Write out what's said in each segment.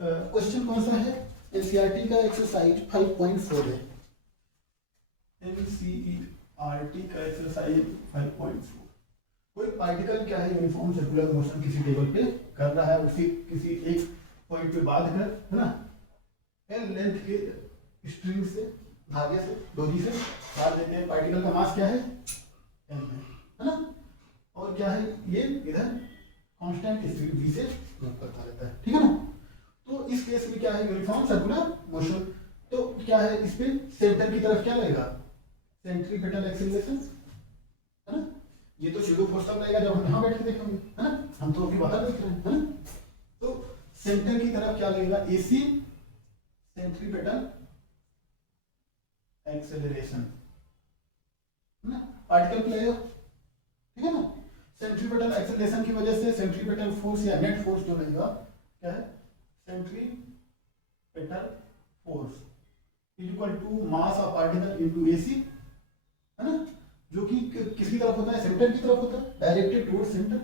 Question कौन सा है? एनसीईआरटी का एक्सरसाइज 5.4 है। एनसीईआरटी का एक्सरसाइज 5.4। कोई पार्टिकल क्या है, यूनिफॉर्म सर्कुलर मोशन किसी टेबल पे कर रहा है, उसी किसी एक पॉइंट पे बांध कर, है ना, एल लेंथ के स्ट्रिंग से, धागे से, डोरी से बांध देते हैं। पार्टिकल का मास क्या है? एम है ना, और क्या है, ये इधर कांस्टेंट स्पीड v से मूव करता रहता है, ठीक है ना। तो इस केस में क्या है, यूनिफॉर्म सर्कुलर मोशन। तो क्या है, इस पे सेंटर की तरफ क्या लगेगा? सेंट्रीपेटल एक्सीलरेशन, है ना। ये तो स्यूडो फोर्स तब लगेगा जब हम यहाँ बैठ के देखेंगे, है ना, हम तो अभी बाहर देख रहे हैं, है ना। तो सेंटर की तरफ क्या लगेगा? एसी सेंट्रीपेटल एक्सेलरेशन, है ना, पार्टिकल पे लगेगा, ठीक है ना। सेंट्रीपेटल एक्सेलरेशन की वजह से सेंट्रीपेटल फोर्स या नेट फोर्स जो रहेगा क्या है, centripetal force is equal to mass of particle into AC, है ना, जो कि किसकी तरफ होता है? सेंटर की तरफ होता है, directed towards centre.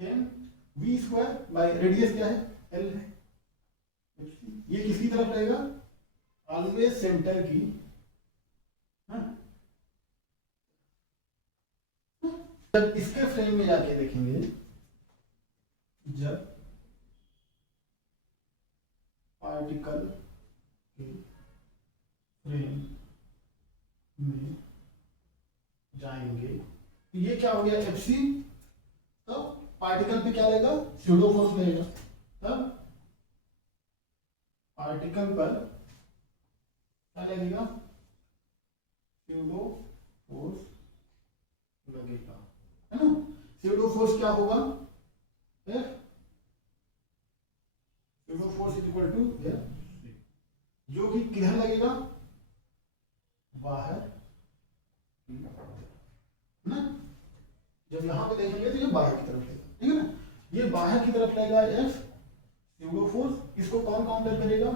M V square by radius क्या है? एल है। ये किसकी तरफ रहेगा? ऑलवेज सेंटर की, हाँ। जब इसके फ्रेम में जाके देखेंगे, जब पार्टिकल के फ्रेम में जाएंगे तो ये क्या हो गया? एफसी। तब पार्टिकल पे क्या लगेगा? स्यूडो फोर्स लगेगा। तब पार्टिकल पर क्या लगेगा? स्यूडो फोर्स लगेगा, है ना। स्यूडो फोर्स क्या होगा? F pseudo force is equal to F, जो कि किधर लगेगा? बाहर, ना। जब यहां पे देखेंगे तो ये बाहर की तरफ लगेगा, ठीक है ना। ये बाहर की तरफ लगेगा एफ स्यूडो फोर्स। इसको कौन काउंटर करेगा?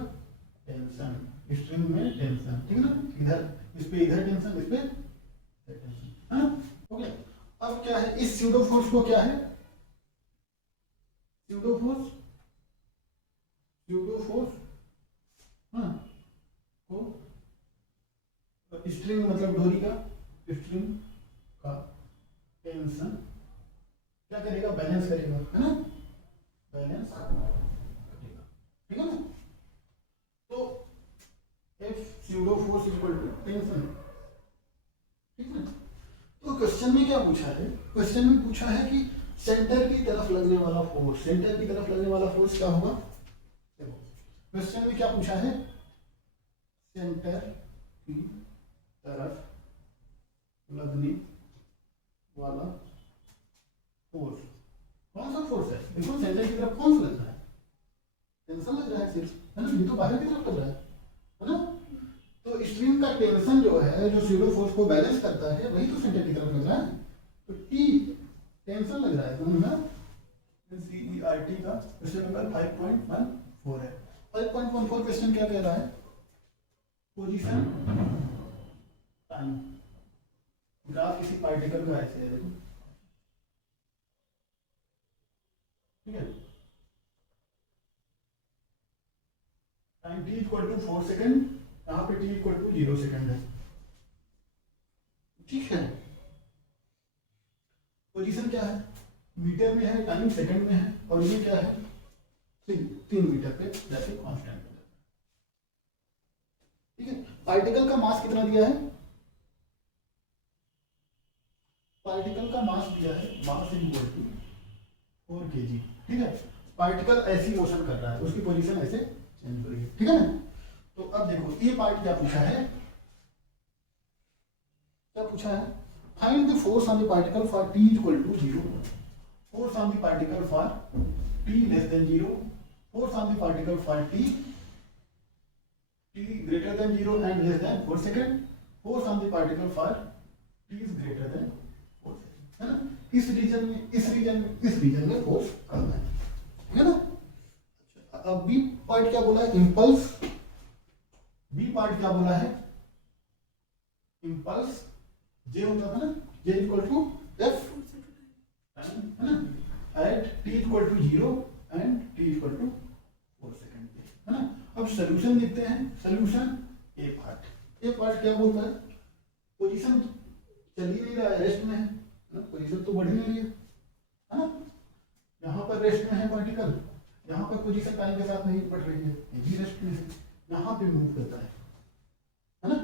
टेंशन, स्ट्रिंग में टेंशन, ठीक है ना। इधर इस पे इधर टेंशन, इस पे टेंशन, है ना। ओके, अब क्या है, इस स्यूडो फोर्स को क्या है? स्यूडो फोर्स हाँ, को स्ट्रिंग मतलब डोरी का, स्ट्रिंग का टेंशन क्या करेगा? बैलेंस करेगा, है ना, बैलेंस करेगा, ठीक है ना। तो F pseudo force equal to tension, ठीक है। तो क्वेश्चन में क्या पूछा है? क्वेश्चन में पूछा है कि सेंटर की तरफ लगने वाला फोर्स, सेंटर की तरफ लगने वाला फोर्स क्या होगा? देखो क्वेश्चन में क्या पूछा है? सेंटर की तरफ लगने वाला फोर्स, कौन सा फोर्स है? देखो सेंटर की तरफ कौन सा लग रहा है? टेंशन लग रहा है सिर्फ, है ना, ये तो बाहर की तरफ लग रहा है ना। तो स्ट्रिंग का टेंशन जो है, जो स्यूडो फोर्स को बैलेंस करता है, वही तो सेंटर की तरफ लग रहा है। तो टी टेंशन लग रहा है ना। एनसीईआरटी का क्वेश्चन नंबर 5.14 है। 5.14 क्वेश्चन क्या कह रहा है? पोजीशन टाइम ग्राफ किसी पार्टिकल का ऐसे है, देखो, ठीक है। Time t equal to 4 second, यहाँ पे t इक्वल टू 0 सेकेंड है, ठीक है। पोजीशन क्या है? मीटर में है, टाइम सेकंड में है, और ये क्या है? 3 मीटर पे जैसे कांस्टेंट है, ठीक है। पार्टिकल का मास कितना दिया है? पार्टिकल का मास दिया है, मास इक्वल टू 4 kg, ठीक है। पार्टिकल ऐसी मोशन कर रहा है, उसकी पोजीशन ऐसे चेंज हो रही है, ठीक है ना। तो अब देखो ये पार्ट क्या पूछा है? क्या पूछा है? Find the force on the particle for t equal to 0, force on the particle for t less than 0, force on the particle for t greater than 0 and less than 4 second, force on the particle for t is greater than 4 second, है ना। इस reason में force करना है ना। अब B part क्या बोला है? इंपल्स। बी पार्ट क्या बोला है? इंपल्स जे होता था ना, जे इक्वल टू एफ, है ना, at t equal to 0 and t equal to 4 second पे, सोल्यूशन देखते हैं। सोल्यूशन ए पार्ट क्या बोलता है, पोजीशन चल ही नहीं रहा है, रेस्ट में है ना, पोजीशन तो बढ़ ही नहीं रही है ना, यहाँ पर रेस्ट में है पार्टिकल, यहाँ पर पोजीशन टाइम के साथ नहीं बढ़ रही है, ये भी रेस्ट में है, यहाँ पे मूव करता है ना।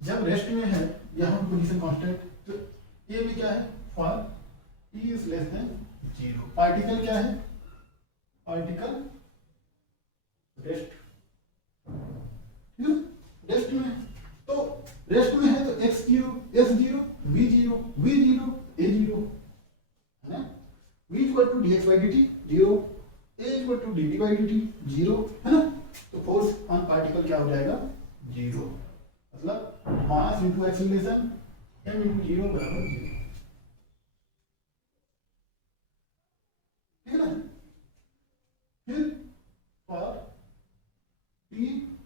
जब रेस्ट में है यहाँ पोजीशन कांस्टेंट, तो ये भी क्या है, for T is less than 0, particle क्या है, पार्टिकल रेस्ट, रेस्ट में है, तो रेस्ट में है तो x0 s0 v0 v0 a0 है ना, v equal to dx by dt 0, a equal to dt by dt 0 है ना, तो फोर्स ऑन पार्टिकल क्या हो जाएगा 0, मतलब mass into acceleration m into 0 बराबर 0, ठीक है ना। फिर for t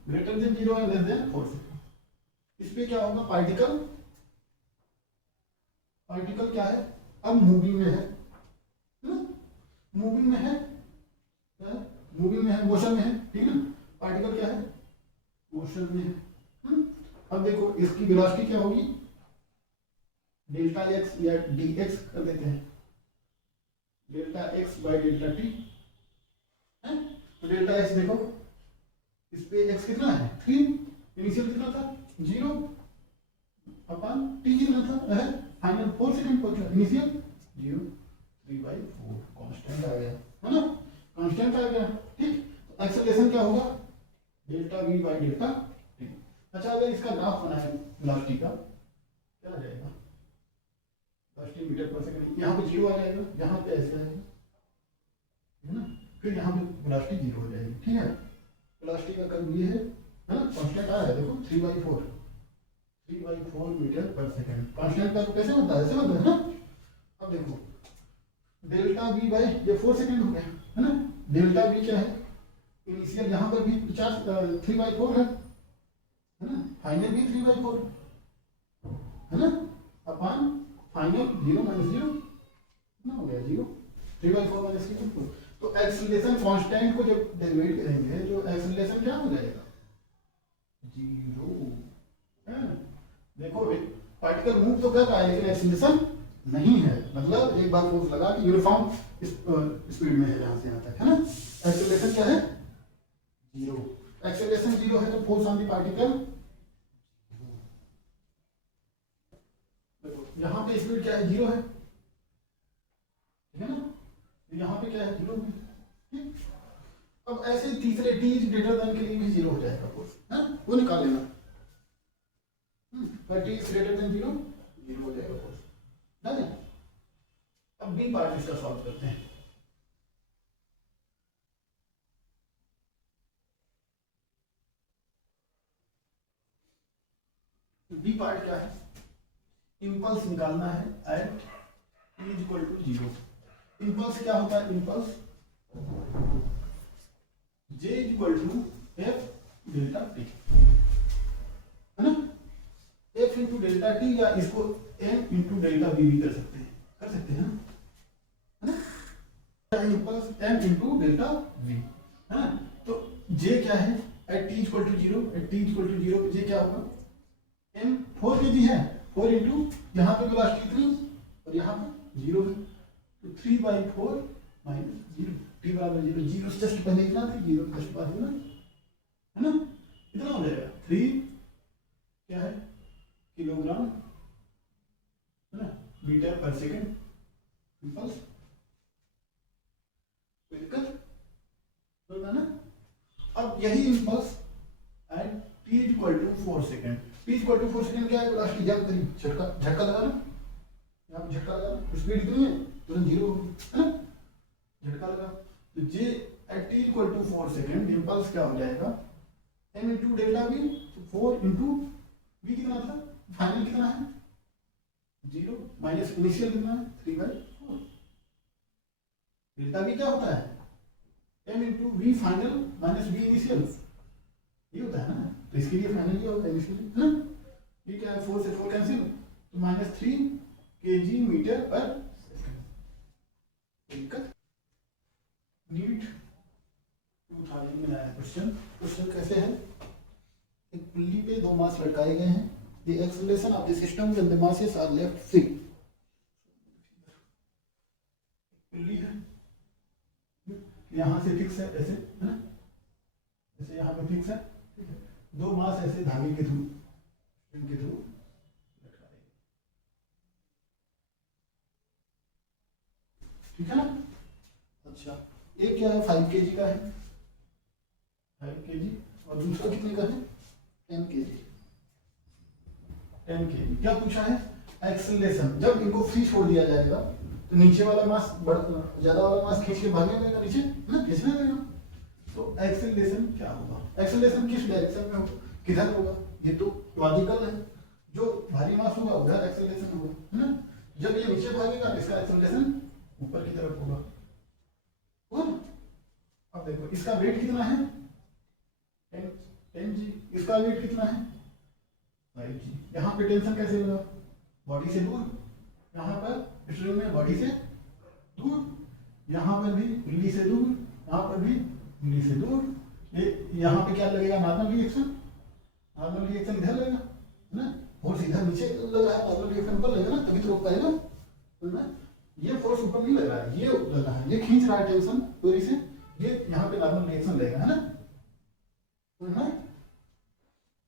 greater than 0 and less than 4, इस पे क्या होगा, पार्टिकल क्या है, अब मूविंग में है ना, मूविंग में है, मूविंग में है, मोशन में है, ठीक है ना, पार्टिकल क्या है, मोशन में है। अब देखो इसकी वेलोसिटी क्या होगी, डेल्टा एक्स या डी एक्स कर देते हैं, delta x by delta T है, तो डेल्टा एक्स देखो इस पे एक्स कितना है 3, इनिशियल कितना था 0 अपन टी कितना था है फाइनल 4 सेकंड पहुंचा, इनिशियल 0 3/4 कांस्टेंट आ गया है ना, कांस्टेंट आ गया, ठीक। तो एक्सेलरेशन क्या होगा, delta we by delta T. अच्छा अगर इसका ग्राफ बनाए वेलोसिटी का, क्या आ जाएगा, 10 मीटर पर सेकंड, यहाँ पे 0 आ जाएगा, यहाँ पे ऐसा है ना, फिर यहाँ पे वेलोसिटी 0 हो जाएगी, ठीक है। वेलोसिटी का कर्व ये है ना, कांस्टेंट आ रहा है देखो 3/4 मीटर पर सेकंड, कांस्टेंट का कैसे होता है, ऐसे होता है ना। अब देखो डेल्टा वी बाई ये 4 सेकंड हो गया है ना, डेल्टा वी क्या है, इनिशियल यहाँ पर भी 50 3/4 है ना, फाइनल भी 3/4 है ना, अपन फाइनल 0 माइनस 0 ना हो गया 0, 3/4 माइनस 0, तो एक्सीलरेशन कांस्टेंट को जब डेरिवेट करेंगे जो एक्सीलरेशन क्या हो जाएगा 0 है। देखो पार्टिकल मूव तो कर रहा है लेकिन एक्सीलरेशन नहीं है, मतलब एक बार फोर्स लगा कि यूनिफॉर्म स्पीड में है यहाँ से यहाँ तक है ना, एक्सीलरेशन क्या है 0, एक्सीलरेशन 0 है तो फोर्स ऑन द पार्टिकल, देखो यहाँ पे स्पीड क्या है 0 है, ठीक है ना, यहाँ पे क्या है 0 है, ठीक। अब ऐसे तीसरे t इज ग्रेटर देन के लिए भी 0 हो जाएगा फोर्स है, वो निकाल लेना, पर t इज ग्रेटर देन 0 0 हो जाएगा फोर्स, डन है। अब बी पार्ट इसका सॉल्व करते हैं, बी पार्ट क्या है, इंपल्स निकालना है at t is equal to 0। Impulse क्या होता है, impulse j is equal to f delta t है ना, f इंटू डेल्टा टी, या इसको m इंटू डेल्टा v भी कर सकते हैं ना, impulse m into delta v है ना, तो j क्या है at t equal to 0, at t equal to 0 j क्या होगा m 4 kg है, 4 इंटू यहाँ पे वेलोसिटी 3 और यहाँ पे 0 है, तो 3/4 माइनस 0, t बराबर 0, 0 से जस्ट पहले इतना था, 0 जस्ट बाद में है ना, इतना हो जाएगा 3 क्या है किलोग्राम है ना मीटर पर सेकंड इंपल्स, तो ना। अब यही impulse at t equal to 4 second, t equal to 4 second क्या है, वेलोसिटी जब करीब झटका लगा ना, यहाँ पे झटका लगा, स्पीड कितनी है तुरंत 0 होगी है ना, झटका लगा, तो j at t equal to 4 second impulse क्या हो जाएगा m into delta v, 4 into v कितना था फाइनल कितना है 0 माइनस इनिशियल कितना है 3/4, डेल्टा v क्या होता है m into v final minus v initial, ये होता है ना, तो इसके लिए फाइनल ये होता है इनिशियल है ना, ये क्या है 4 से 4 कैंसिल, तो -3 kg मीटर पर सेकंड, नीड टू 2000 में आया क्वेश्चन। क्वेश्चन कैसे है, एक पुल्ली पे दो मास लटकाए गए हैं। The acceleration of the system when the masses are left free. Pulley है, यहाँ से फिक्स है ऐसे, है ना, जैसे यहाँ पे फिक्स है, ठीक है। दो मास ऐसे धागे के थ्रू, स्ट्रिंग के थ्रू लटकाए, ठीक है ना। अच्छा, एक क्या है 5 kg का है, 5 kg, और दूसरा कितने का है 10 kg। 10 kg क्या पूछा है, एक्सेलरेशन। जब इनको फ्री छोड़ दिया जाएगा तो नीचे वाला मास ज्यादा वाला मास खींच के भागने लगेगा नीचे, ना, खींचने लगेगा। तो एक्सेलरेशन क्या होगा, एक्सेलरेशन किस डायरेक्शन में होगा, किधर होगा, ये तो लॉजिकल है। जो भारी मास होगा उधर एक्सेलरेशन होगा, है ना। जब ये नीचे भागेगा तो इसका एक्सेलरेशन ऊपर की तरफ होगा। अब देखो इसका वेट कितना है 10 g, इसका वेट कितना है 5 g। यहाँ पे टेंशन कैसे लगा, बॉडी से दूर, यहाँ पर स्ट्रिंग में बॉडी से दूर, यहाँ पर भी पुल्ली से दूर, यहाँ पर भी पुल्ली से दूर। ये यहाँ पे क्या लगेगा, नॉर्मल रिएक्शन। नॉर्मल रिएक्शन इधर लगेगा, है ना, फोर्स इधर नीचे लगा है, नॉर्मल रिएक्शन ऊपर लगेगा ना, तभी तो रोक पाएगा, है ना। ये फोर्स ऊपर नहीं लग रहा है, ये लग रहा है, ये खींच रहा है टेंशन पूरी से, ये यहाँ पे नॉर्मल रिएक्शन लगेगा, है ना।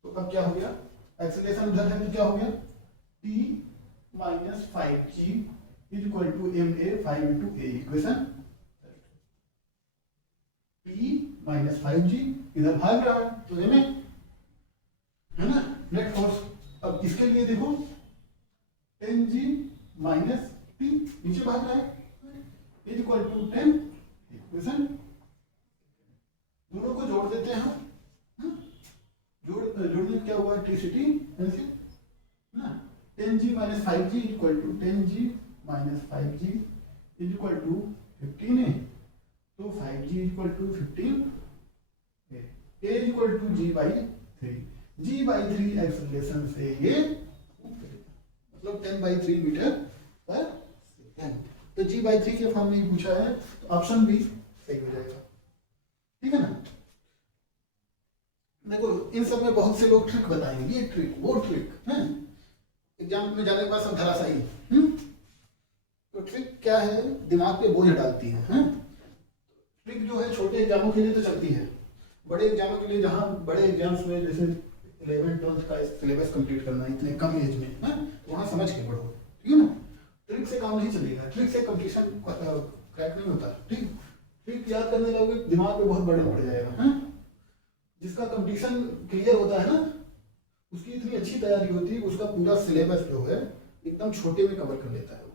तो अब क्या हो गया, एक्सेलरेशन उधर है तो क्या हो गया, t minus 5g is equal to ma 5 into a। Equation t minus 5g इधर भाग रहा है तो ma, है ना, नेट फोर्स। अब इसके लिए देखो 10g माइनस t नीचे भाग रहा है इज इक्वल टू 10। इक्वेशन दोनों को जोड़ देते हैं हम, जोड़ने क्या हुआ, TCT ऐसे ना, 10g minus 5g equal to 10g minus 5g is equal to 15 है, तो 5g equal to 15, a equal to g by 3। g by 3 acceleration से ये मतलब 10 बाई 3 मीटर पर सेकेंड। तो g बाई 3 के फॉर्म में ही पूछा है, तो ऑप्शन बी सही हो जाएगा, ठीक है ना। देखो इन सब में बहुत से लोग ट्रिक बताएंगे, ये ट्रिक वो ट्रिक है, एग्जाम में जाने के बाद सब धराशायी। तो ट्रिक क्या है, दिमाग पे बोझ डालती है। ट्रिक जो है छोटे एग्जामों के लिए तो चलती है, बड़े एग्जामों के लिए, जहाँ बड़े एग्जाम्स में जैसे 11th-12th का सिलेबस कंप्लीट करना है इतने कम एज में, वहाँ समझ के पढ़ो, ठीक है ना। ट्रिक से काम नहीं चलेगा, ट्रिक से कंपटीशन क्रैक नहीं होता, ठीक। ट्रिक याद करने लगोगे दिमाग पे बहुत बर्डन पड़ जाएगा। जिसका कंपटीशन क्लियर होता है ना, उसकी इतनी अच्छी तैयारी होती है, उसका पूरा सिलेबस जो है एकदम छोटे में कवर कर लेता है, वो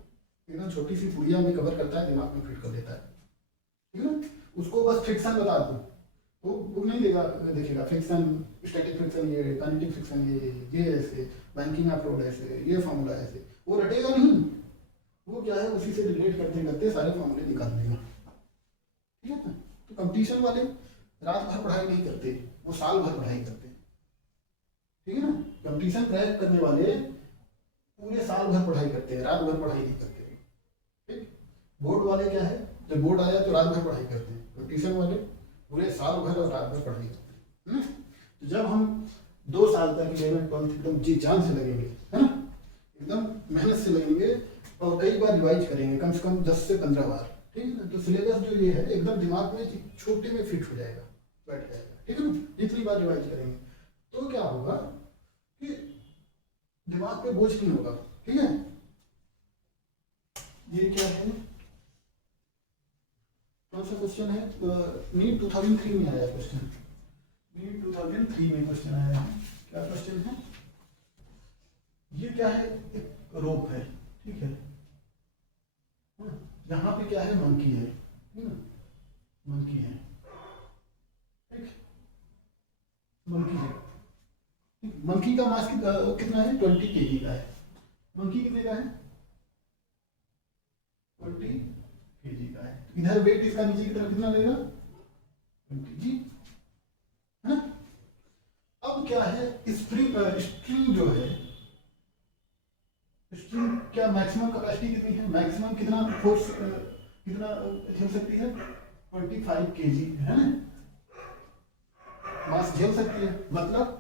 एकदम छोटी सी पुड़िया में कवर करता है, दिमाग में फिट कर लेता है, ठीक है ना। उसको बस फ्रिक्शन बता दो, वो बुक नहीं देगा, देखेगा फ्रिक्शन, स्टैटिक फ्रिक्शन ये, काइनेटिक फ्रिक्शन ये ऐसे, बैंकिंग अप्रोच ऐसे, ये फॉर्मूला ऐसे, वो रटेगा नहीं। वो क्या है, उसी से रिलेट करते करते सारे फॉर्मूले निकाल देगा, ठीक है ना। तो कंपटीशन वाले रात भर पढ़ाई नहीं करते, वो साल भर पढ़ाई करते, ठीक है ना। कंपटीशन क्रैक करने वाले पूरे साल भर पढ़ाई करते हैं, रात भर पढ़ाई नहीं करते, ठीक। बोर्ड वाले क्या है, जब बोर्ड आया तो रात भर पढ़ाई करते हैं, कंपटीशन वाले पूरे साल भर और रात भर पढ़ाई करते हैं। तो जब हम 2 साल तक 11th-12th एकदम जी जान से लगेंगे, है ना, एकदम मेहनत से लगेंगे और कई बार रिवाइज करेंगे, कम से कम 10 से 15 बार, ठीक है ना। तो सिलेबस जो ये है एकदम दिमाग में छोटे में फिट हो जाएगा, बैठ जाएगा, ठीक है ना। जितनी बार रिवाइज करेंगे तो क्या होगा कि दिमाग पे बोझ नहीं होगा, ठीक है। ये क्या है, कौन सा क्वेश्चन है, नीट 2003 में आया क्वेश्चन, नीट 2003 में क्वेश्चन आया है। क्या क्वेश्चन है, ये क्या है, एक रोप है, ठीक है। यहाँ पे क्या है, मंकी है, ठीक है, मंकी है, ठीक, मंकी है, मंकी का मास कितना है, 20 kg का है। मंकी कितने का है, 20 kg का है। इधर वेट इसका नीचे की तरफ कितना लेगा, 20 g, है ना। अब क्या है, स्ट्रिंग जो है, स्ट्रिंग क्या मैक्सिमम कैपेसिटी कितनी है, मैक्सिमम कितना फोर्स कितना झेल सकती है, 25 kg, है ना। मास झेल सकती है, मतलब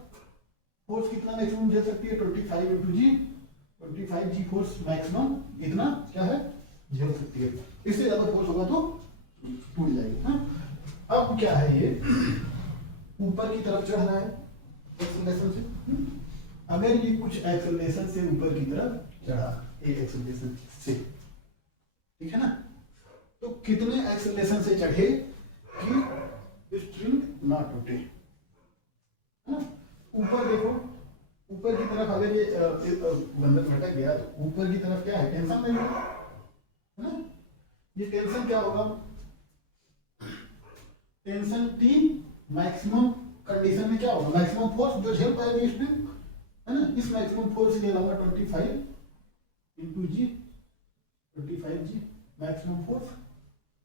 फोर्स कितना मैक्सिमम झेल सकती है 25 इंटू जी, 25 जी फोर्स मैक्सिमम इतना क्या है झेल सकती है। इससे ज्यादा फोर्स होगा तो टूट जाएगी। हाँ, अब क्या है ये ऊपर की तरफ चढ़ रहा है एक्सेलरेशन से। अगर ये कुछ एक्सेलरेशन से ऊपर की तरफ चढ़ा, एक एक्सेलरेशन से, ठीक है ना, तो कितने एक्सेलरेशन से चढ़े कि स्ट्रिंग ना टूटे, है ना। ऊपर देखो, ऊपर की तरफ अगर ये बंधन भटक गया तो ऊपर की तरफ क्या है टेंशन नहीं होगा, है ना। ये टेंशन क्या होगा, टेंशन टी मैक्सिमम कंडीशन में क्या होगा, मैक्सिमम फोर्स जो झेल पाएगी स्प्रिंग, है ना। इस मैक्सिमम फोर्स ले लूंगा 25 इंटू जी, 25 जी मैक्सिमम फोर्स,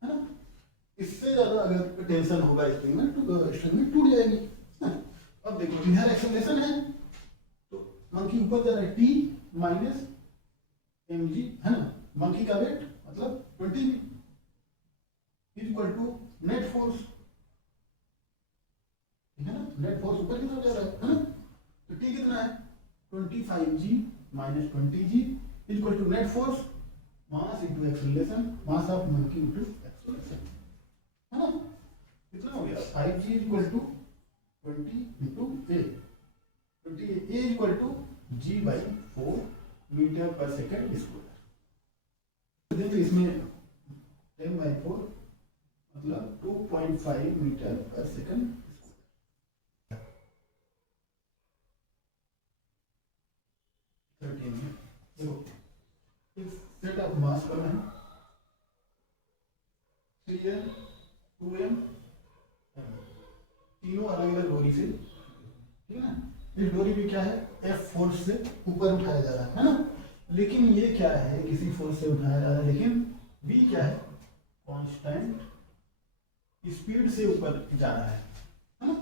है ना। इससे ज्यादा अगर टेंशन होगा स्प्रिंग में तो स्प्रिंग में टूट जाएगी। अब देखो इधर एक्सेलरेशन है तो मंकी ऊपर जा रहा है, टी माइनस एम जी, है ना। मंकी का वेट मतलब 20 is equal to net force, है ना। नेट फोर्स ऊपर की तरफ जा रहा है ना। तो टी कितना है 25 G minus 20 G is equal to net force mass into acceleration, mass of monkey into acceleration, है ना। कितना हो गया 5 G equal to 20 into A, 20 A equal to G by 4 metre पर सेकेंड स्क्वायर। तो इसमें 10 बाई 4 मतलब 2.5 मीटर पर सेकेंड स्क्वायर। 13 में देखो इस सेट ऑफ मास करना है 3m 2m तीनों अलग अलग डोरी से, ठीक है ना। इस डोरी भी क्या है एफ फोर्स से ऊपर उठाया जा रहा है ना। लेकिन ये क्या है किसी फोर्स से उठाया जा रहा है, लेकिन बी क्या है कांस्टेंट स्पीड से ऊपर जा रहा है ना।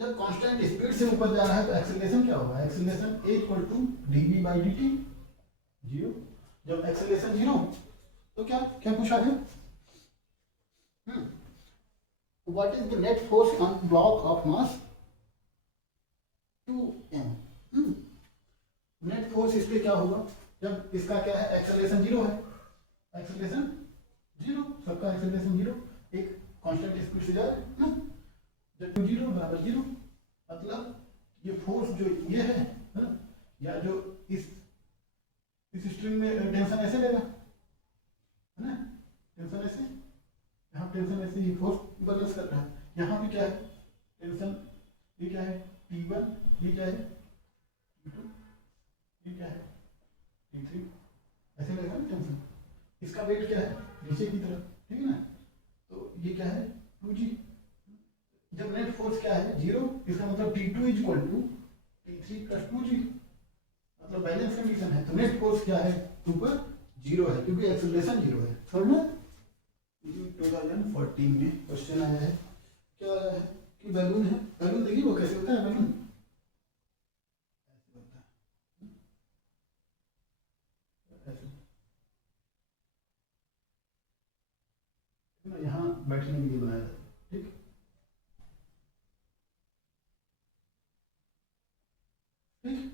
जब कांस्टेंट स्पीड से ऊपर जा रहा है तो एक्सेलरेशन क्या होगा, acceleration a equal to dv by dt 0। जब एक्सेलरेशन 0 तो क्या क्या पूछा गया, what is the net force on block of mass 2m। Net force इस पे क्या होगा जब इसका क्या है एक्सेलरेशन 0 है, एक्सेलरेशन 0, सबका एक्सेलरेशन 0, एक कांस्टेंट स्पीड से जा रहा है ना। जब 0 बराबर 0 मतलब ये फोर्स जो ये है ना, या जो इस स्ट्रिंग में टेंशन ऐसे लेगा, है ना, टेंशन ऐसे, यहाँ टेंशन ऐसे, ये फोर्स बैलेंस कर रहा है। यहाँ भी क्या है टेंशन, ये क्या है T1, ये क्या है T2, ये क्या है T3, ऐसे लेगा ना टेंशन। इसका वेट क्या है नीचे की तरफ, ठीक है ना। तो ये क्या है 2g। जब नेट फोर्स क्या है 0, इसका मतलब T2 is equal to T3 plus 2g, मतलब बैलेंस कंडीशन है। तो नेट फोर्स क्या है ऊपर 0 है क्योंकि एक्सेलरेशन 0 है। समझना 2014 में क्वेश्चन आया है, क्या आया है कि बैलून है, बैलून देखिए वो कैसे होता है, बैलून ऐसे होता है, ऐसे यहाँ बैठने के लिए बनाया था, ठीक। ठीक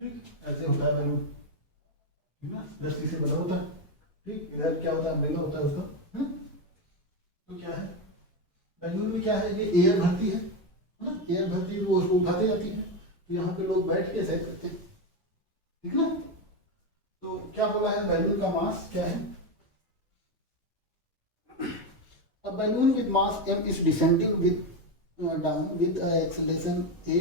ठीक ऐसे होता है बैलून, ठीक ना, रस्सी से बना होता है, ठीक। इधर क्या होता है अम्ब्रेला होता है उसका, तो क्या है बैलून में क्या है ये एयर भरती है ना, एयर भरती है वो उसको उठाते जाती है, तो यहाँ पे लोग बैठ के सेट करते हैं, ठीक ना। तो क्या बोला है बैलून का मास क्या है, a balloon with mass m is descending with down with acceleration a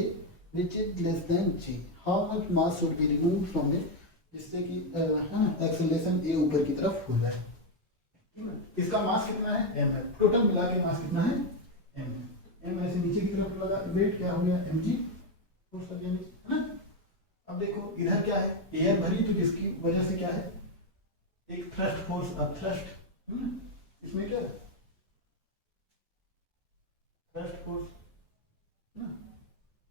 which is less than g. How much mass should be removed from it जिससे कि है ना एक्सेलरेशन a ऊपर की तरफ हो जाए, ठीक है। इसका मास कितना है m है, टोटल मिला के मास कितना है m है। m ऐसे नीचे की तरफ लगा, वेट क्या हो गया mg, फोर्स लग गया नीचे, है ना। अब देखो इधर क्या है एयर भरी, तो जिसकी वजह से क्या है एक थ्रस्ट फोर्स, अब थ्रस्ट, इसमें क्या है थ्रस्ट फोर्स ना,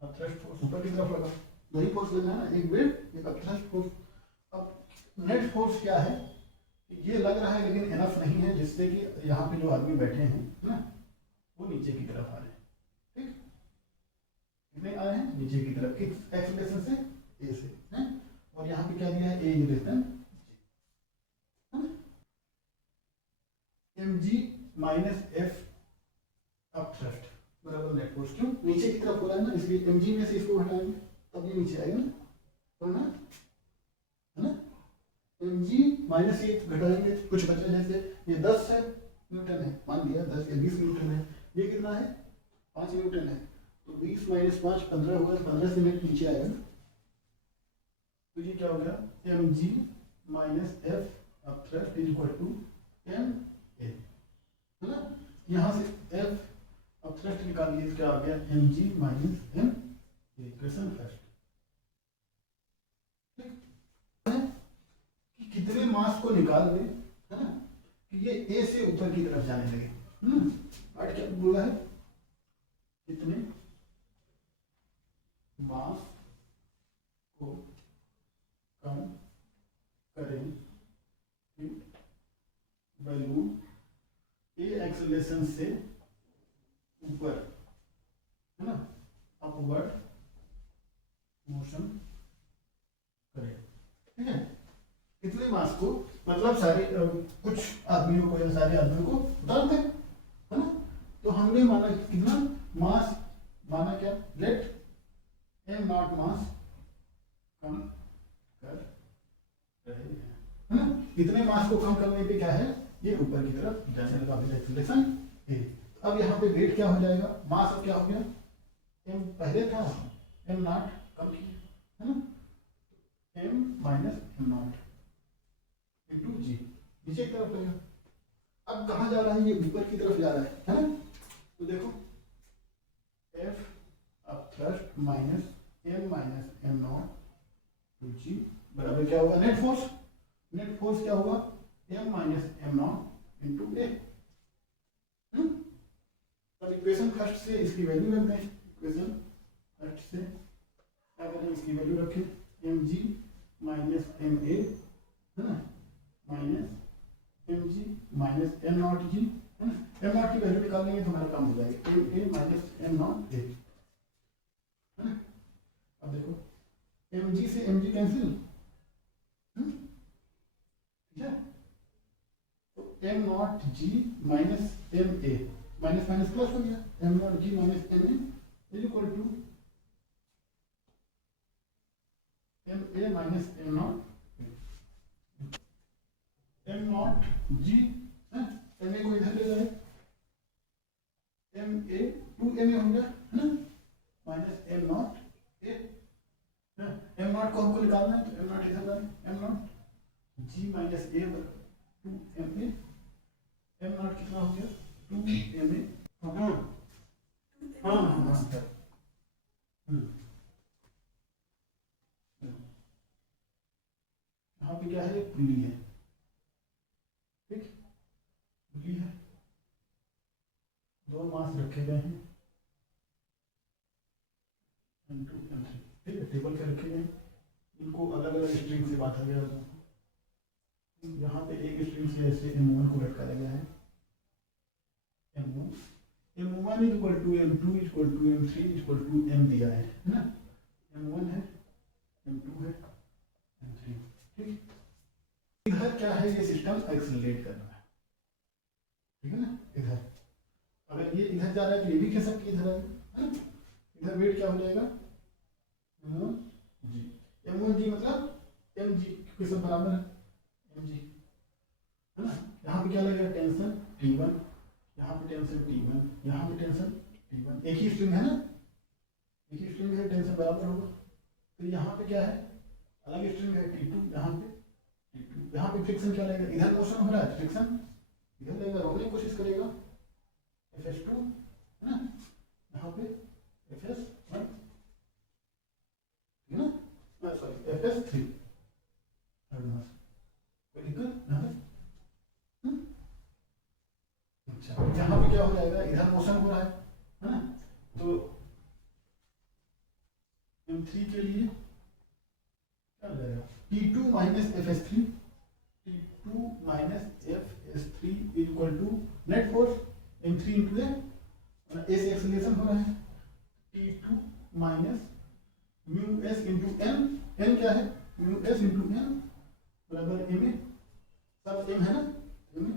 अब थ्रस्ट फोर्स ऊपर की तरफ लगा, वही फोर्स लेना है ना, एक वेट एक थ्रस्ट फोर्स। अब नेट फोर्स क्या है ये लग रहा है लेकिन इनफ नहीं है, जिससे कि यहाँ पे जो आदमी बैठे हैं ना वो नीचे की तरफ आ रहे हैं। ठीक, कितने आ रहे हैं नीचे की तरफ, किस एक्सेलरेशन से, ए से है। और यहाँ पे क्या दिया है, A is M G minus F up thrust बराबर नेट फोर्स। क्यों, नीचे की तरफ हो रहा है ना, इसलिए एम जी में से इसको हटाएंगे तब ये नीचे आएगा ना, तो ना है ना। एम जी माइनस ये घटाएंगे, कुछ बचा, जैसे ये 10 है न्यूटन है, मान लिया 10 या 20 न्यूटन है, ये कितना है 5 न्यूटन है, तो 20 माइनस 5 15 होगा, 15 से नेट नीचे आएगा ना। तो ये क्या हो गया, M G minus F up thrust is equal to M A, है ना। यहाँ से एफ अब थ्रस्ट निकालिए, क्या आ गया, M G minus M, equation first. कि कितने मास को निकाल दें, है ना, कि ये ए से ऊपर की तरफ जाने लगे, है ना। पार्ट क्या बोला है, कितने मास को कम करें कि बैलून ए एक्सेलरेशन से ऊपर, है ना, अपवर्ड मोशन करे। ठीक है, कितने मास को, मतलब सारे कुछ आदमियों को या सारे आदमियों को उतार दे, है ना। तो हमने माना कितना मास, माना क्या, लेट एम नॉट मास कम कर रहे हैं, है ना। इतने मास को कम करने पे क्या है, ये ऊपर की तरफ जाने लगा एक्सेलरेशन ए। अब यहाँ पे वेट क्या हो जाएगा, मास अब क्या हो गया, एम पहले था, एम नॉट कम किया, है ना, M minus M not into G, नीचे की तरफ रहेगा। अब कहाँ जा रहा है, ये ऊपर की तरफ जा रहा है ना। तो देखो एफ अब thrust minus M not to G बराबर क्या होगा, नेट फोर्स। नेट फोर्स क्या होगा, M minus M not into A. अब इक्वेशन फर्स्ट से इसकी वैल्यू रख दें, इक्वेशन फर्स्ट से क्या करें, इसकी वैल्यू रखें, M G minus M A, है ना, minus M G minus M not G, है ना। एम नॉट की वैल्यू निकाल लेंगे तो हमारा काम हो जाएगा, M A minus M naught A, है ना। अब देखो एम जी से एम जी कैंसिल, ठीक है, तो M not G minus M A, minus minus plus हो गया, M not G minus M A is equal to M A minus M naught, M not G, M A को इधर ले जाए, M A to M A हो गया, है ना, minus M naught A, M naught को हमको निकालना है तो एम नॉट इधर लाए, M not G minus A to M A, M not कितना हो गया, टू एम ए, हाँ हाँ हाँ, यहाँ पे क्या है, पुली है, ठीक, पुली है, दो मास रखे गए हैं, M2 M3, ठीक है, टेबल पे रखे गए, इनको अलग अलग स्ट्रिंग से बांटा गया है। यहाँ पे एक स्ट्रिंग से ऐसे M1 को लटकाया गया है, M1 is equal to M2 is equal to M3 is equal to M दिया है ना, M1 है, M2 है, M3, ठीक। इधर क्या है, ये सिस्टम एक्सेलरेट कर रहा है, ठीक है ना। इधर अगर ये इधर जा रहा है तो ये भी कह सकते इधर आएगा, है ना। इधर वेट क्या हो जाएगा, जी, M1 जी मतलब एम जी के सब बराबर है, एम जी, है ना। यहाँ पे क्या लगेगा, टेंशन T1, यहाँ पे टेंशन T1, यहाँ पे टेंशन T1, एक ही स्ट्रिंग है ना, एक ही स्ट्रिंग है, टेंशन बराबर होगा। तो यहाँ पे क्या है, अलग स्ट्रिंग है T2, यहाँ पे T2, यहाँ पे फ्रिक्शन क्या लगेगा, इधर मोशन हो रहा है, फ्रिक्शन इधर लगेगा, रोकने की कोशिश करेगा, FS2, है ना, यहाँ पे FS1, है ना, सॉरी FS3, अच्छा यहाँ पे क्या हो जाएगा, इधर मोशन हो रहा है ना। तो M3 के लिए क्या हो जाएगा, T2 minus FS3, T2 minus F S three is equal to net force M three into A से एक्सेलरेशन हो रहा है T two minus mu S into N, N क्या है म्यू एस इंटू एन बराबर एम ए, सब M है ना एम ए,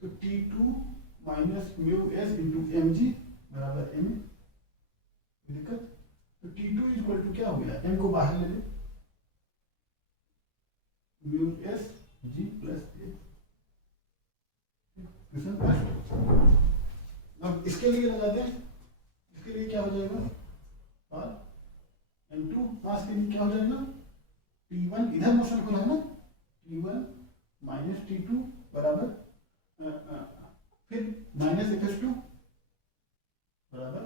तो T two minus mu S into M G बराबर एम ए, दिक्कत, तो T two is equal to क्या हो गया एम को बाहर ले ले म्यू एस जी प्लस ए, अब इसके लिए लगा दें, इसके लिए क्या हो जाएगा और m2 मास के लिए क्या हो जाएगा T1 इधर मोशन खुला है ना T1 माइनस T2 बराबर फिर माइनस FS2 बराबर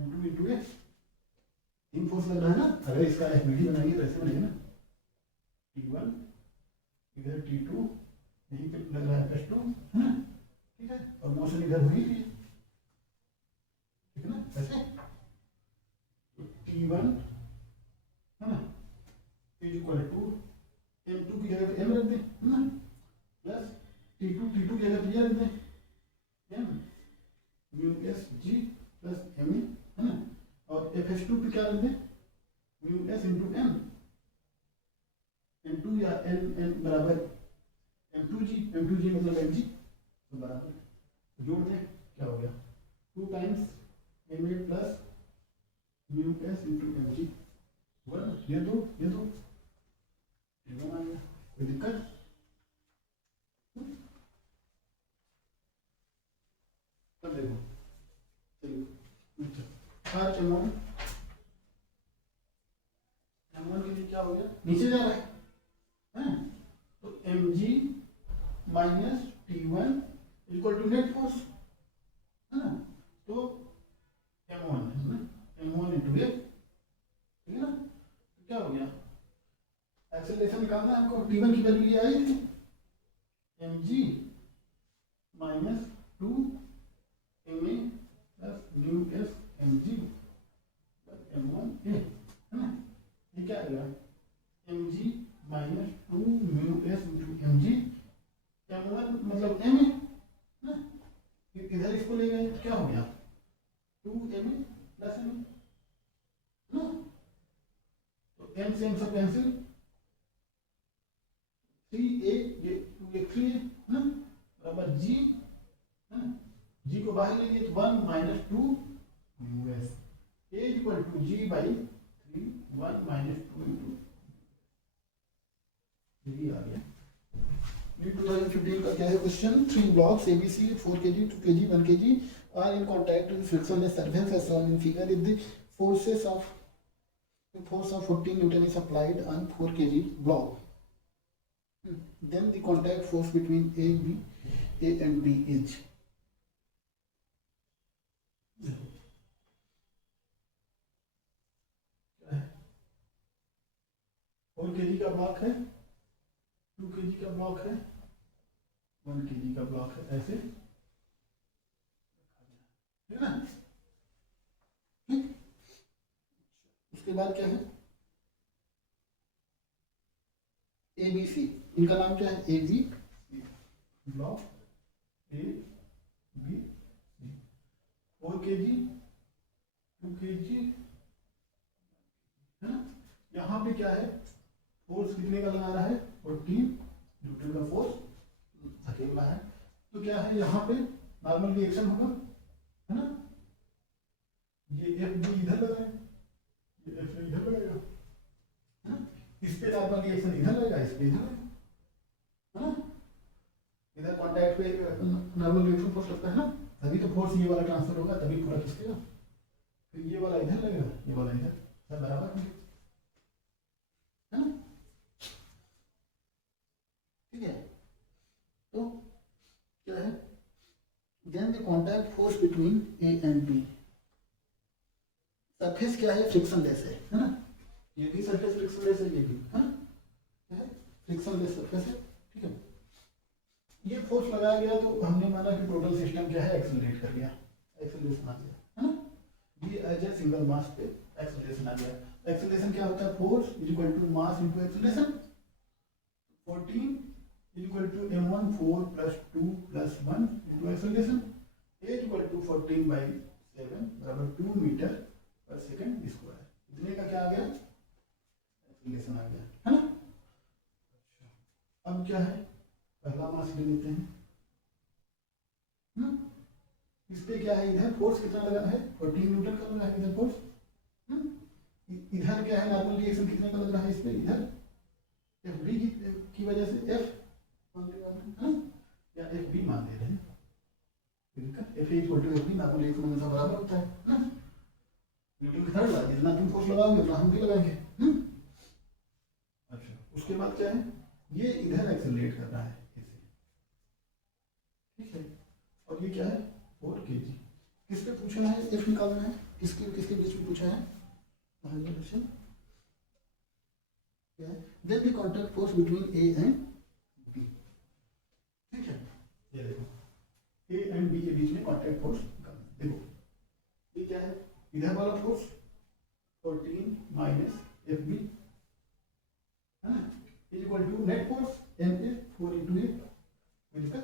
m2 इंटू ए, तीन फोर्स लग रहा है ना, अगर इसका एक मीडियम बनाइए तो ऐसे बनेगा ना T1 इधर T2 यहीं पे लग रहा है FS2 है ना, ठीक है, और मोशन इधर हो ही रही है, ठीक है ना, ऐसे T1 है ना इज इक्वल टू m2 की जगह पे m रख दें है ना, प्लस T2 की जगह पे ये रख दें m mu S G plus m है ना, और FS2 पे क्या रख दें mu S into m, m2 या n बराबर m2g मतलब mg तो बराबर जोड़ दें क्या हो गया 2 times ma plus mu S into M G, ये दो आ गया, कोई दिक्कत, अब देखो चलिए हर एम1 के लिए क्या हो गया नीचे जा रहा है तो M G minus T1 equal to net force है ना, तो m1 है ना m1 इंटू ए, ठीक है ना, तो क्या हो गया एक्सेलरेशन निकालना है हमको, T1 की वैल्यू ये आई थी mg minus 2 ma plus mu S mg plus m1 ए है ना, ये क्या आ गया mg minus 2 mu S into mg, m1 मतलब ma ना, इधर इसको ले गए क्या हो गया 2 ma प्लस m ना, तो m से m सब कैंसिल 3a ये 3 है ना बराबर g है ना, g को बाहर ले गए तो 1 minus 2 us a equal to g by 3 1 minus 2 into ये आ गया। 2015 का क्या है question, 3 blocks ABC 4 kg 2 kg 1 kg are in contact with frictionless surface as shown in figure. If the force of 14 Newton is applied on 4 kg block, then the contact force between A and B is 4 kg का block है, 2 kg का block है, 1 kg का block है, ऐसे है ना, ठीक। उसके बाद क्या है ABC, इनका नाम क्या है AB block AB 4 kg 2 kg है ना, यहाँ पे क्या है फोर्स कितने का लगा रहा है 14 न्यूटन का फोर्स धकेल रहा है, तो क्या है यहाँ पे नॉर्मल रिएक्शन होगा है ना, ये FB इधर लगा है, ये FA इधर लगेगा है ना, इस पे नॉर्मल रिएक्शन इधर लगेगा, इस पे इधर है ना, इधर कांटेक्ट पे नॉर्मल रिएक्शन फोर्स लगता है ना, तभी तो फोर्स ये वाला ट्रांसफर होगा, तभी पूरा खींचेगा, फिर ये वाला इधर लगेगा, ये वाला इधर, सब बराबर है ना, ठीक है। तो क्या है then the contact force between A and B, surface क्या है फ्रिक्शनलेस है ना, ये भी सरफेस फ्रिक्शनलेस है, ये भी है क्या है फ्रिक्शनलेस सरफेस है, ठीक है। ये फोर्स लगाया गया तो हमने माना कि टोटल सिस्टम क्या है एक्सेलरेट कर गया, एक्सेलरेशन आ गया है ना, ये एज ए सिंगल मास पे एक्सेलरेशन आ गया। एक्सेलरेशन क्या होता है force is equal to mass into acceleration, 14 equal to m1 4 plus 2 plus 1 into acceleration a equal to 14 by 7 बराबर 2 मीटर पर सेकंड स्क्वायर। इतने का क्या आ गया? एक्सेलरेशन आ गया, है ना। अब क्या है, पहला मास ले लेते हैं। इस पे क्या है, इधर फोर्स कितना लगा है? 14 न्यूटन का लगा है इधर फोर्स। इधर क्या है, नॉर्मल रिएक्शन कितने का लग रहा है इस पे? इधर एफ बी की वजह से एफ मान ले रहे हैं, या एफ बी मान ले रहे हैं। F equal to F B, normal reaction हमेशा बराबर होता है ना। न्यूटन का थर्ड लॉ, जितना तुम फोर्स लगाओगे उतना हम भी लगाएंगे। अच्छा, उसके बाद क्या है, ये इधर एक्सेलरेट कर रहा है इसे, ठीक है। और ये क्या है, 4 kg। किस पे पूछा है, एफ निकालना है, किसके किसके बीच में पूछा है? क्या है, then the contact force between A and B, ठीक है। ये देखो ए एंड बी के बीच में कांटेक्ट फोर्स निकालना। देखो ये क्या है, इधर वाला फोर्स 14 माइनस एफ बी, है ना, equal to net force M A 4 into A, मिलकर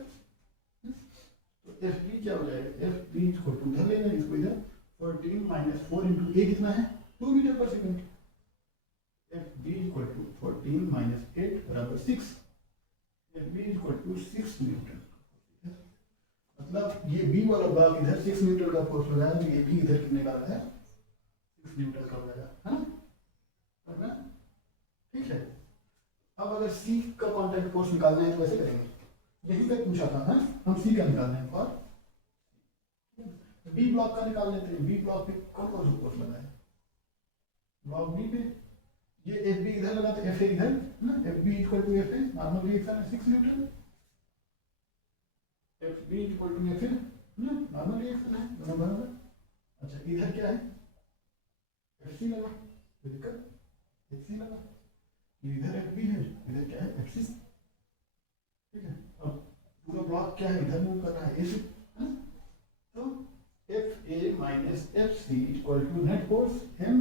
तो एफ बी क्या हो जाएगा, एफ बी इक्वल टू इधर लेना है इसको, इधर 14 माइनस 4 इंटू ए कितना है? 2 मीटर पर second. F B equal to 14 minus 8 बराबर 6। F B equal to 6 newton. मतलब ये बी वाला भाग इधर 6 न्यूटन का फोर्स लगाया, तो ये भी इधर कितने का लगाया? 6 न्यूटन का लगाया, है ना, ठीक है। अब अगर सी का कांटेक्ट फोर्स निकालना है तो कैसे करेंगे? यही तक पूछा था, है? हम सी का निकालना है, और बी ब्लॉक का निकाल लेते हैं। बी ब्लॉक पे कौन कौन सा फोर्स लगा है? ब्लॉक बी पे ये एफ बी इधर लगा तो एफ ए इधर ना, F B equal to F A, normal reaction है 6 newton. F B equal to F A ना, नॉर्मल रिएक्शन है, दोनों बराबर। अच्छा, इधर क्या है, एफ सी लगा, कोई दिक्कत? एफ सी लगा, इधर एफ बी है, इधर क्या है, एफ सी, ठीक है। अब पूरा ब्लॉक क्या है, इधर मूव कर रहा है, ए से, है ना। तो F A minus F C equal to net force M,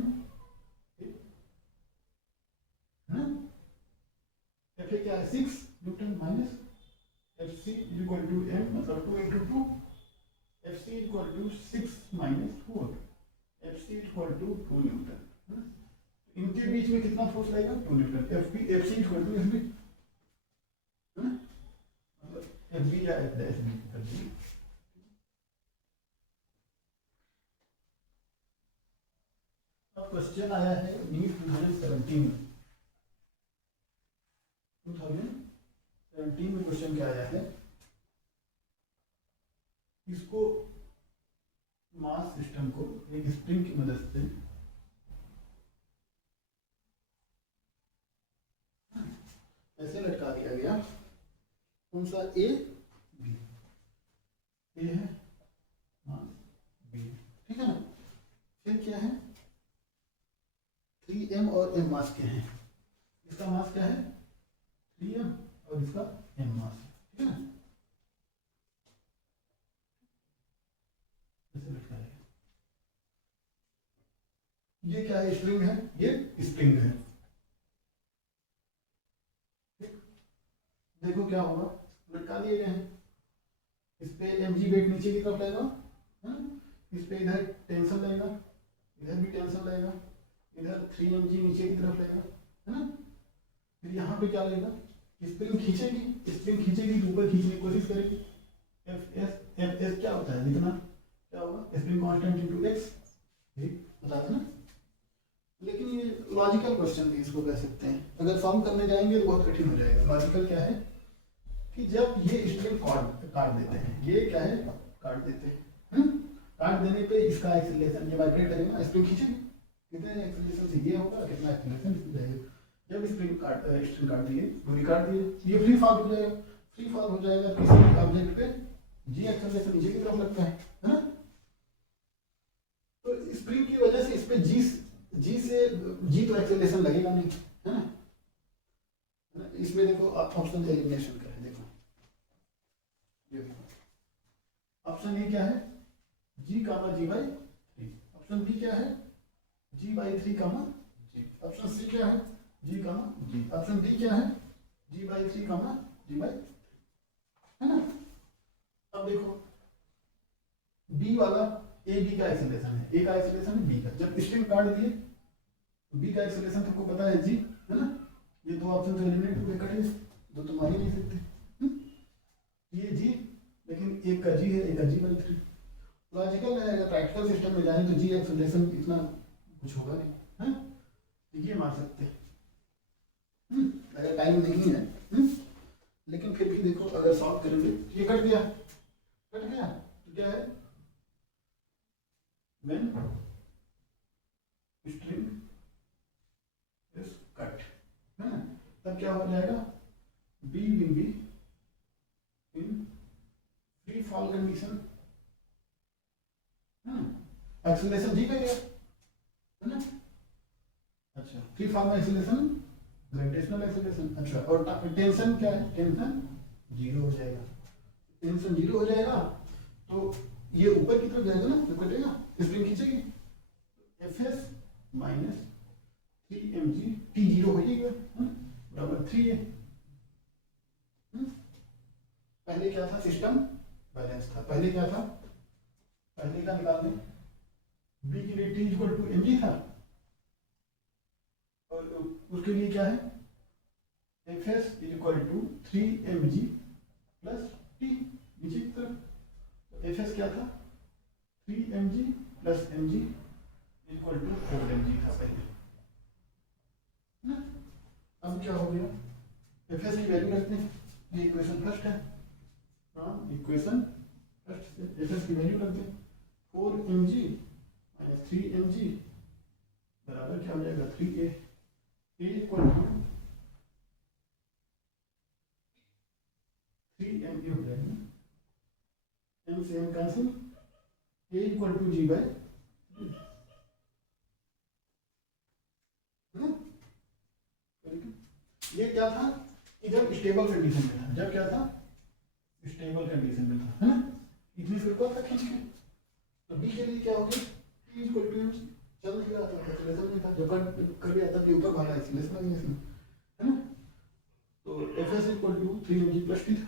F A क्या है 6 newton minus F C equal to M, मतलब 2 into 2, F C equal to 6 minus 4, F C equal to 2 newton. इनके बीच में कितना फोर्स लगेगा? 2 newton. F B, F C equal to F B, मतलब F B या एफ डैश बी कर दी। अब क्वेश्चन आया है नीट 2017 में। 2017 में क्वेश्चन क्या आया है, इसको मास सिस्टम को एक स्प्रिंग की मदद से ऐसे लटका दिया गया। कौन सा? ए बी, ए है मास, बी, ठीक है ना। फिर क्या है, 3m और m मास के हैं। इसका मास क्या है? 3m, और इसका m मास, ठीक है ना। ऐसे लटकाएगा। ये क्या है, स्प्रिंग है, ये स्प्रिंग है। देखो क्या होगा, लटका दिए गए हैं, इस पे mg वेट नीचे की तरफ लगेगा, है ना। इस पे इधर टेंशन लगेगा, इधर भी टेंशन लगेगा, इधर 3mg नीचे की तरफ लगेगा, है ना। फिर यहाँ पे क्या लगेगा, स्प्रिंग खींचेगी, स्प्रिंग खींचेगी तो ऊपर खींचने की कोशिश करेगी। एफ एस क्या होता है, जितना क्या होगा, स्प्रिंग कांस्टेंट इनटू एक्स, बता देना। लेकिन ये लॉजिकल क्वेश्चन भी इसको कह सकते हैं, अगर सॉल्व करने जाएंगे तो बहुत कठिन हो जाएगा। लॉजिकल क्या है कि जब ये स्ट्रिंग काट देते हैं, ये क्या है, काट देते हैं, काट देने पे इसका एक्सीलरेशन ये वाइब्रेट करेगा, स्प्रिंग खींचेगी, कितने एक्सीलरेशन से ये होगा, कितना एक्सीलरेशन इसमें जाएगा। जब स्प्रिंग काट दिए, दूरी काट दिए, ये फ्री फॉल हो जाएगा। फ्री फॉल हो जाएगा किसी ऑब्जेक्ट पे जी एक्सीलरेशन नीचे की तरफ लगता है ना। तो स्प्रिंग की वजह से इस पे जी तो एक्सीलरेशन लगेगा नहीं, है ना। इसमें देखो ऑप्शन एलिमिनेशन का है, देखो ये ऑप्शन ए क्या है, जी कामा जी बाई 3। ऑप्शन बी क्या है, जी by 3 comma ji. Option C क्या है, जी कामा जी। ऑप्शन डी क्या है, जी बाई 3 कामा जी बाई, है ना। अब देखो बी वाला, ए बी का आइसोलेशन है, ए का आइसोलेशन है, बी का। जब स्ट्रिंग काट दिए तो बी का आइसोलेशन तुमको पता है जी, है ना। ये दो ऑप्शन तो एलिमिनेट हो गए, कटे, दो तुम आ ही नहीं सकते। ये जी, लेकिन एक का जी है, एक का जी बाई 3। लॉजिकल है, अगर प्रैक्टिकल सिस्टम में जाए तो जी आइसोलेशन इतना कुछ होगा नहीं, है। ये मार सकते हैं अगर टाइम नहीं है। लेकिन फिर भी देखो, अगर सॉल्व करेंगे, ये कट गया, कट गया तो क्या है, when string is cut, है ना, तब क्या हो जाएगा, b will be in free fall condition, acceleration G पे गया, है ना। अच्छा, फ्री फॉल में एक्सेलरेशन ग्रेविटेशनल एक्सेलरेशन। अच्छा, और टेंशन क्या है, टेंशन जीरो हो जाएगा। टेंशन जीरो हो जाएगा तो ये ऊपर की तरफ जाएगा ना, तो कटेगा, स्प्रिंग खींचेगी, F S minus 3mg, T zero हो जाएगा, बराबर 3 है। पहले क्या था, सिस्टम बैलेंस था। पहले क्या था, पहले का निकाल दें, बी के लिए T equal to M G था, और उसके लिए क्या है, F S is equal to 3mg plus T, नीचे की तरफ। एफ एस क्या था, 3mg plus mg equal to 4mg था पहले, है ना। अब क्या हो गया, एफ एस की वैल्यू रखते हैं, ये इक्वेशन फर्स्ट है, हाँ इक्वेशन फर्स्ट से एफ एस की वैल्यू रख दें, 4mg माइनस 3mg बराबर क्या हो जाएगा, 3a, a equal to 3mg हो जाएगा, m से m cancel, a equal to g by, ये क्या था कि जब स्टेबल कंडीशन में था, जब क्या था, स्टेबल कंडीशन में था, है ना। इतनी फिर को खींच के, तो बी के लिए क्या हो गया, p इक्वल टू m, चल नहीं रहा था, एक्सेलरेशन नहीं था, जब कर लिया तब ये ऊपर भागा एक्सेलरेशन आ गया इसमें, है ना। तो F S equal to 3mg plus T था।